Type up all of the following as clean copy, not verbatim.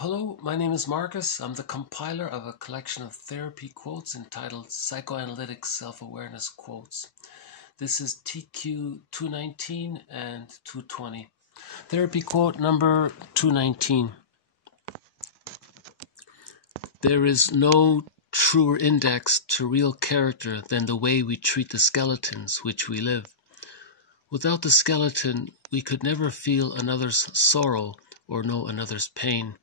Hello, my name is Marcus. I'm the compiler of a collection of therapy quotes entitled Psychoanalytic Self-Awareness Quotes. This is TQ 219 and 220. Therapy quote number 219. There is no truer index to real character than the way we treat the skeletons which we live. Without the skeleton, we could never feel another's sorrow or know another's pain.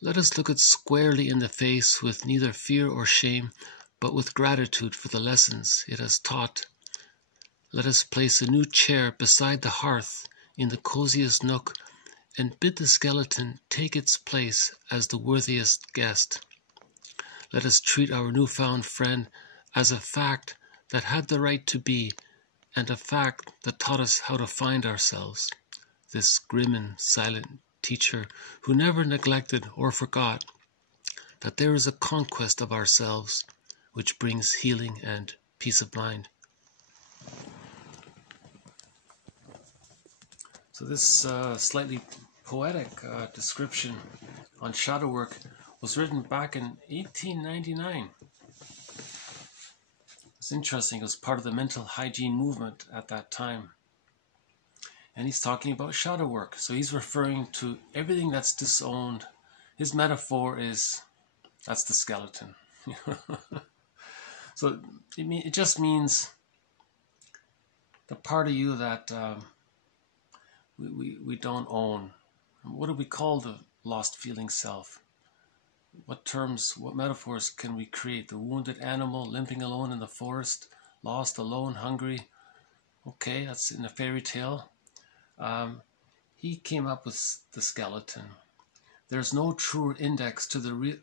Let us look it squarely in the face with neither fear or shame, but with gratitude for the lessons it has taught. Let us place a new chair beside the hearth in the cosiest nook and bid the skeleton take its place as the worthiest guest. Let us treat our newfound friend as a fact that had the right to be, and a fact that taught us how to find ourselves. This grim and silent teacher who never neglected or forgot that there is a conquest of ourselves which brings healing and peace of mind. So this slightly poetic description on shadow work was written back in 1899. It's interesting, it was part of the mental hygiene movement at that time. And he's talking about shadow work. So he's referring to everything that's disowned. His metaphor is, that's the skeleton. So it just means the part of you that we don't own. What do we call the lost feeling self? What terms, what metaphors can we create? The wounded animal limping alone in the forest, lost, alone, hungry. Okay, that's in a fairy tale. He came up with the skeleton. There's no truer index to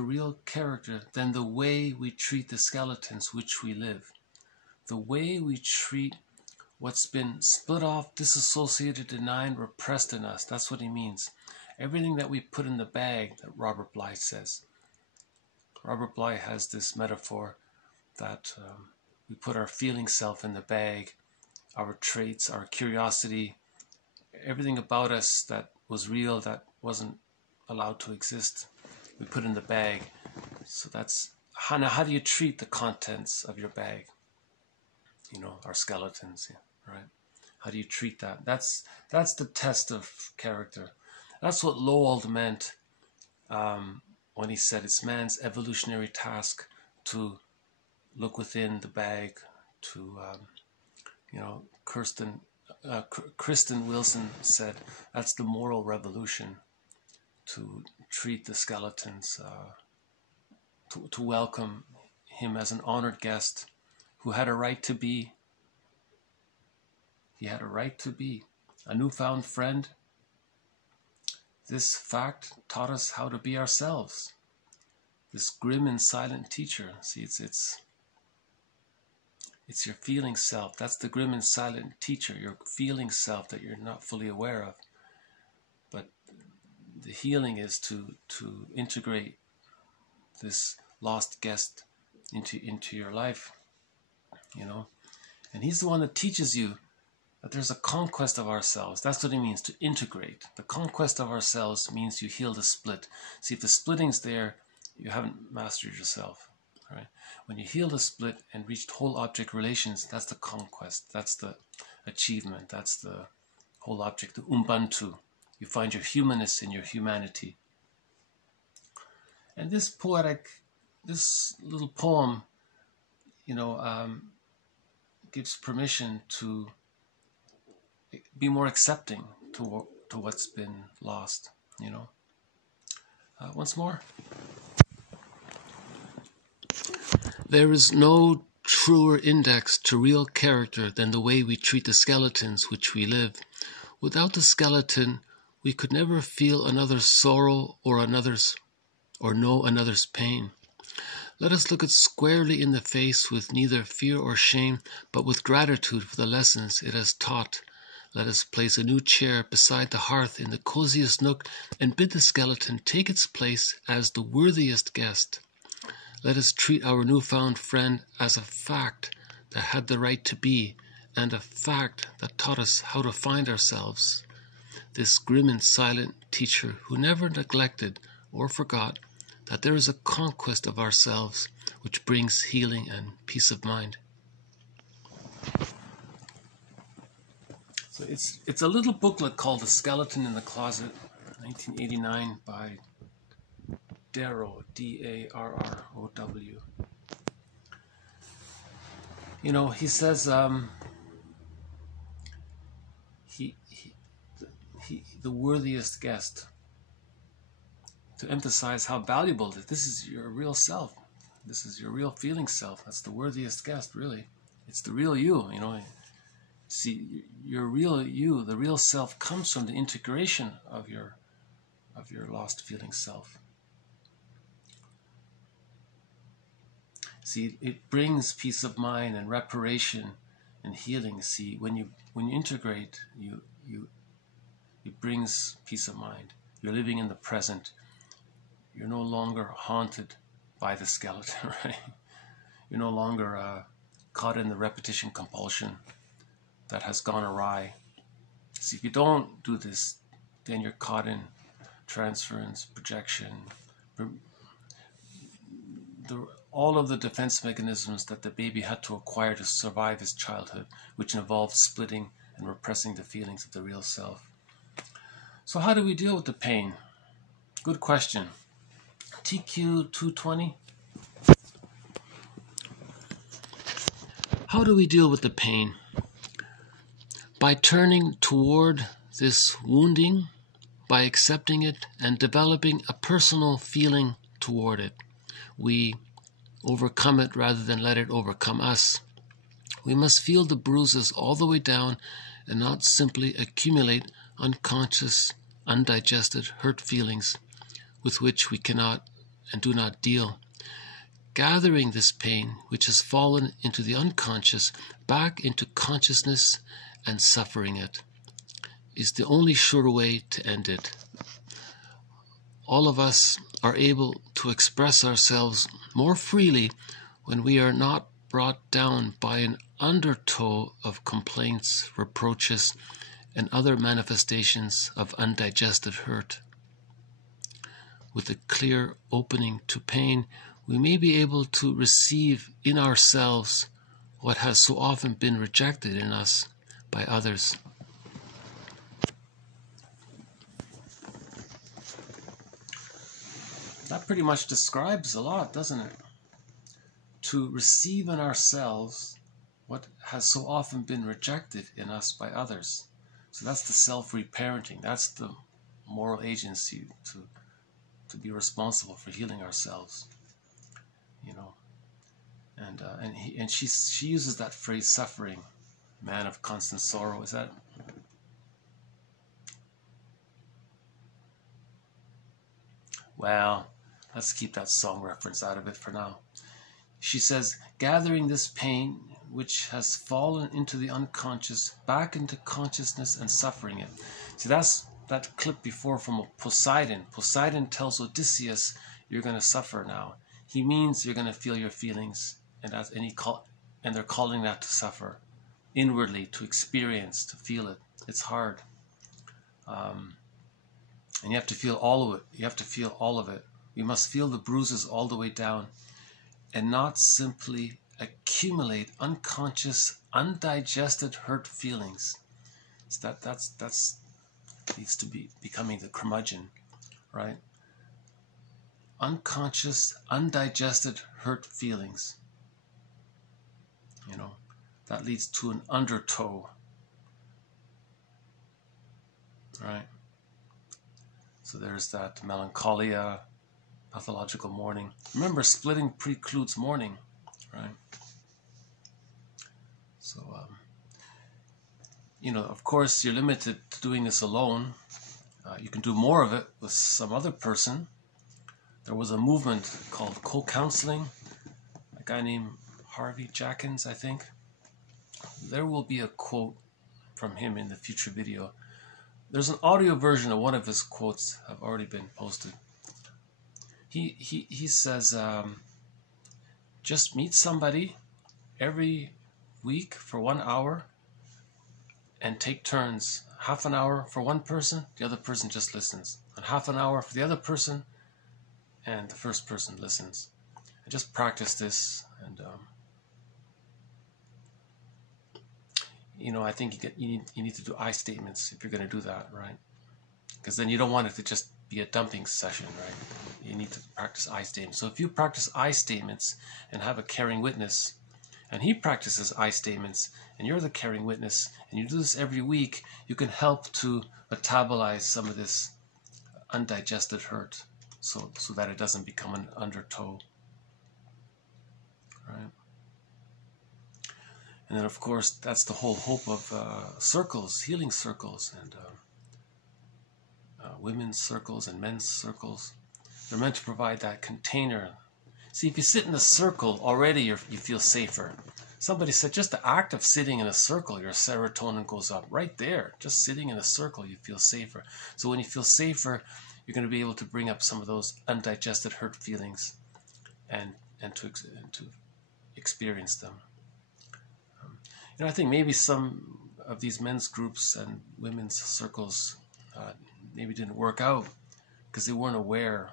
real character than the way we treat the skeletons which we live. The way we treat what's been split off, disassociated, denied, repressed in us. That's what he means. Everything that we put in the bag, that Robert Bly says. Robert Bly has this metaphor that we put our feeling self in the bag, our traits, our curiosity, everything about us that was real, that wasn't allowed to exist, we put in the bag. So that's how do you treat the contents of your bag? You know, our skeletons, right? How do you treat that? That's the test of character. That's what Lowell meant when he said it's man's evolutionary task to look within the bag, to Kristen Wilson said that's the moral revolution, to treat the skeletons, to welcome him as an honored guest who had a right to be. He had a right to be a newfound friend. This fact taught us how to be ourselves. This grim and silent teacher. See, it's your feeling self. That's the grim and silent teacher, your feeling self that you're not fully aware of. But the healing is to integrate this lost guest into your life, you know. And he's the one that teaches you that there's a conquest of ourselves. That's what it means, to integrate. The conquest of ourselves means you heal the split. See, if the splitting's there, you haven't mastered yourself. Right? When you heal the split and reach whole object relations, that's the conquest, that's the achievement, that's the whole object, the Ubuntu. You find your humanness in your humanity. And this little poem, gives permission to be more accepting to what's been lost, Once more. There is no truer index to real character than the way we treat the skeletons which we live. Without the skeleton, we could never feel another's sorrow or know another's pain. Let us look it squarely in the face with neither fear or shame, but with gratitude for the lessons it has taught. Let us place a new chair beside the hearth in the cosiest nook and bid the skeleton take its place as the worthiest guest. Let us treat our newfound friend as a fact that had the right to be, and a fact that taught us how to find ourselves. this grim and silent teacher who never neglected or forgot that there is a conquest of ourselves which brings healing and peace of mind. So it's a little booklet called The Skeleton in the Closet, 1989, by Darrow, D-A-R-R-O-W. You know, he says the worthiest guest, to emphasize how valuable this is. Your real self. This is your real feeling self. That's the worthiest guest, really. It's the real you, you know. See, your real you, the real self, comes from the integration of your lost feeling self. See, it brings peace of mind and reparation and healing. See, when you integrate, it brings peace of mind. You're living in the present. You're no longer haunted by the skeleton, right? You're no longer caught in the repetition compulsion that has gone awry. See, if you don't do this, then you're caught in transference, projection, all of the defense mechanisms that the baby had to acquire to survive his childhood, which involved splitting and repressing the feelings of the real self. So how do we deal with the pain? Good question. TQ 220. How do we deal with the pain? By turning toward this wounding, by accepting it and developing a personal feeling toward it. We overcome it rather than let it overcome us. We must feel the bruises all the way down and not simply accumulate unconscious, undigested hurt feelings with which we cannot and do not deal. Gathering this pain, which has fallen into the unconscious, back into consciousness and suffering it, is the only sure way to end it. All of us are able to express ourselves more freely when we are not brought down by an undertow of complaints, reproaches, and other manifestations of undigested hurt. With a clear opening to pain, we may be able to receive in ourselves what has so often been rejected in us by others. That pretty much describes a lot, doesn't it? To receive in ourselves what has so often been rejected in us by others. So that's the self-reparenting. That's the moral agency to be responsible for healing ourselves. You know, and she uses that phrase, suffering, man of constant sorrow. Is that? Well, let's keep that song reference out of it for now. She says, gathering this pain which has fallen into the unconscious back into consciousness and suffering it. See, that's that clip before from Poseidon. Poseidon tells Odysseus, you're going to suffer now. He means you're going to feel your feelings, and they're calling that to suffer inwardly, to experience, to feel it. It's hard. And you have to feel all of it. You have to feel all of it. You must feel the bruises all the way down and not simply accumulate unconscious, undigested hurt feelings. So that's needs to be becoming the curmudgeon, right? Unconscious, undigested hurt feelings. You know, that leads to an undertow, right? So there's that melancholia, pathological mourning. Remember, splitting precludes mourning, right? So, you know, of course, you're limited to doing this alone. You can do more of it with some other person. There was a movement called co-counseling, a guy named Harvey Jackins, I think. There will be a quote from him in the future video. There's an audio version of one of his quotes have already been posted. He says, just meet somebody every week for 1 hour and take turns half an hour for one person, the other person just listens. And half an hour for the other person, and the first person listens. And just practice this, and you know, I think you need to do I statements if you're going to do that, right? Because then you don't want it to just be a dumping session, right? You need to practice I statements. So if you practice I statements and have a caring witness, and he practices I statements, and you're the caring witness, and you do this every week, you can help to metabolize some of this undigested hurt, so that it doesn't become an undertow, right? And then, of course, that's the whole hope of circles, healing circles, and women's circles and men's circles. They're meant to provide that container. See, if you sit in a circle, already you feel safer. Somebody said just the act of sitting in a circle, your serotonin goes up. Right there, just sitting in a circle, you feel safer. So when you feel safer, you're going to be able to bring up some of those undigested hurt feelings and to experience them. You know, I think maybe some of these men's groups and women's circles maybe didn't work out because they weren't aware.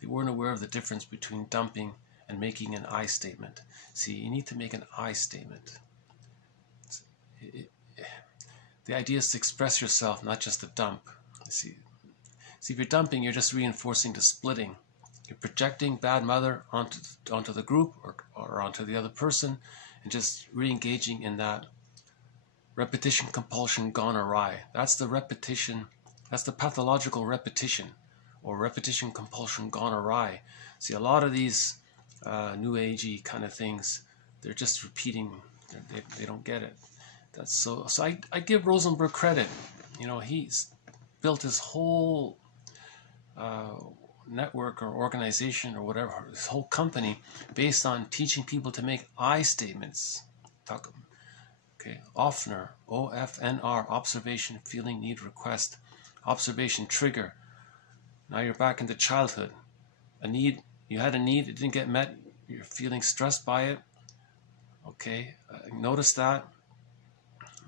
They weren't aware of the difference between dumping and making an I statement. See, you need to make an I statement. The idea is to express yourself, not just to dump. See, if you're dumping, you're just reinforcing the splitting. You're projecting bad mother onto the group or onto the other person, and just re-engaging in that repetition compulsion gone awry. That's the repetition. That's the pathological repetition, or repetition compulsion gone awry. See, a lot of these new agey kind of things, they're just repeating. They don't get it. That's so I give Rosenberg credit. You know, he's built his whole network or organization or whatever, his whole company, based on teaching people to make I statements. Okay, Offner, OFNR, observation, feeling, need, request. Observation, trigger. Now you're back into childhood. A need, you had a need, it didn't get met, you're feeling stressed by it. Okay, notice that.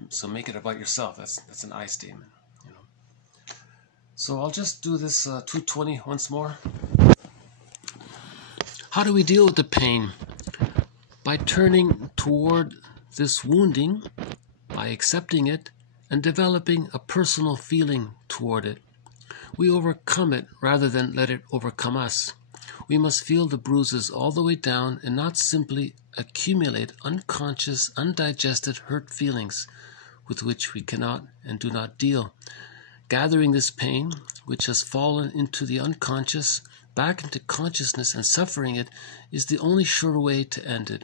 So make it about yourself. That's an I statement. You know. So I'll just do this 220 once more. How do we deal with the pain? By turning toward this wounding, by accepting it, and developing a personal feeling toward it. We overcome it rather than let it overcome us. We must feel the bruises all the way down and not simply accumulate unconscious, undigested hurt feelings with which we cannot and do not deal. Gathering this pain, which has fallen into the unconscious, back into consciousness and suffering it, is the only sure way to end it.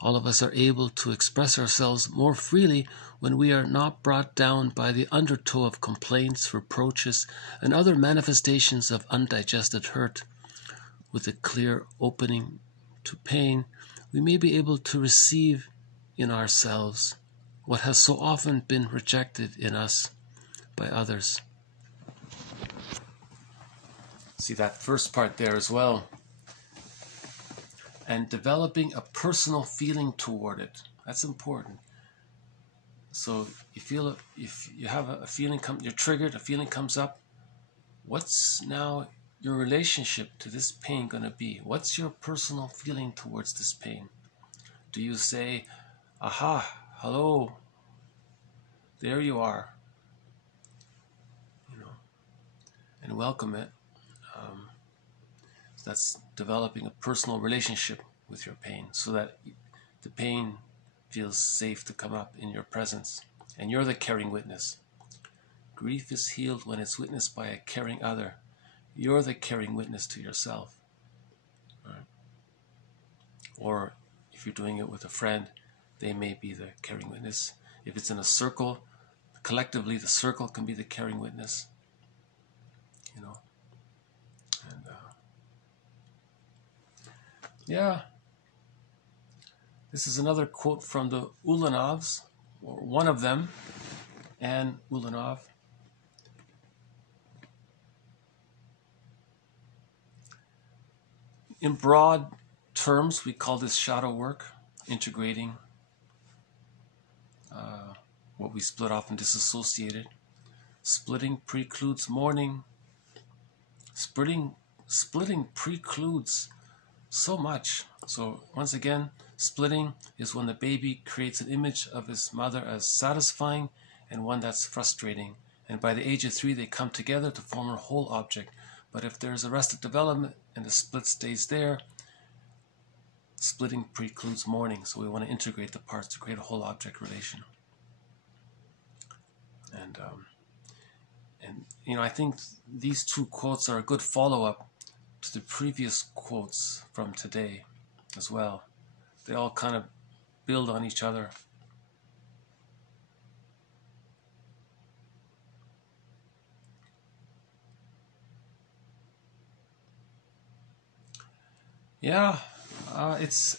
All of us are able to express ourselves more freely when we are not brought down by the undertow of complaints, reproaches, and other manifestations of undigested hurt. With a clear opening to pain, we may be able to receive in ourselves what has so often been rejected in us by others. See that first part there as well. And developing a personal feeling toward it. That's important. So if you have a feeling you're triggered, a feeling comes up, what's now your relationship to this pain going to be? What's your personal feeling towards this pain? Do you say, aha, hello, there you are, you know, and welcome it? That's developing a personal relationship with your pain so that the pain feels safe to come up in your presence. And you're the caring witness. Grief is healed when it's witnessed by a caring other. You're the caring witness to yourself. Right? Or if you're doing it with a friend, they may be the caring witness. If it's in a circle, collectively the circle can be the caring witness. You know. And yeah. This is another quote from the Ulanovs, or one of them, Anne Ulanov. In broad terms, we call this shadow work, integrating what we split off and disassociated. Splitting precludes mourning. Splitting precludes so much. So once again, splitting is when the baby creates an image of his mother as satisfying and one that's frustrating. And by the age of 3, they come together to form a whole object. But if there's arrested development and the split stays there, splitting precludes mourning. So we want to integrate the parts to create a whole object relation. And you know, I think these 2 quotes are a good follow-up to the previous quotes from today as well. They all kind of build on each other. Yeah, it's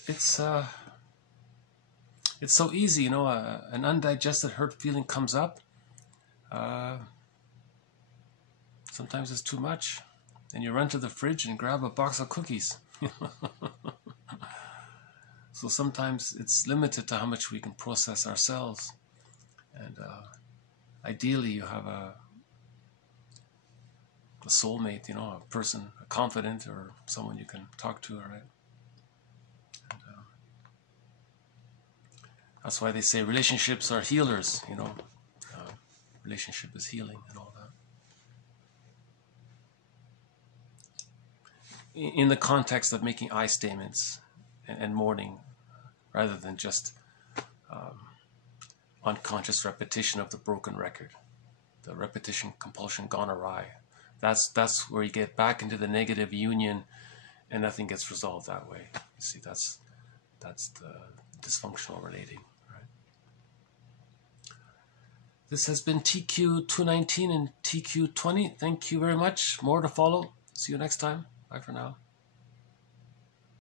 so easy, you know. An undigested hurt feeling comes up. Sometimes it's too much, and you run to the fridge and grab a box of cookies. So sometimes it's limited to how much we can process ourselves, and ideally you have a soulmate, you know, a person, a confidant, or someone you can talk to, all right? And, that's why they say relationships are healers, you know. Relationship is healing and all that. In the context of making I statements and mourning, rather than just unconscious repetition of the broken record, the repetition compulsion gone awry. That's where you get back into the negative union, and nothing gets resolved that way. You see, that's the dysfunctional relating. Right? This has been TQ 219 and TQ 20. Thank you very much. More to follow. See you next time. Bye for now.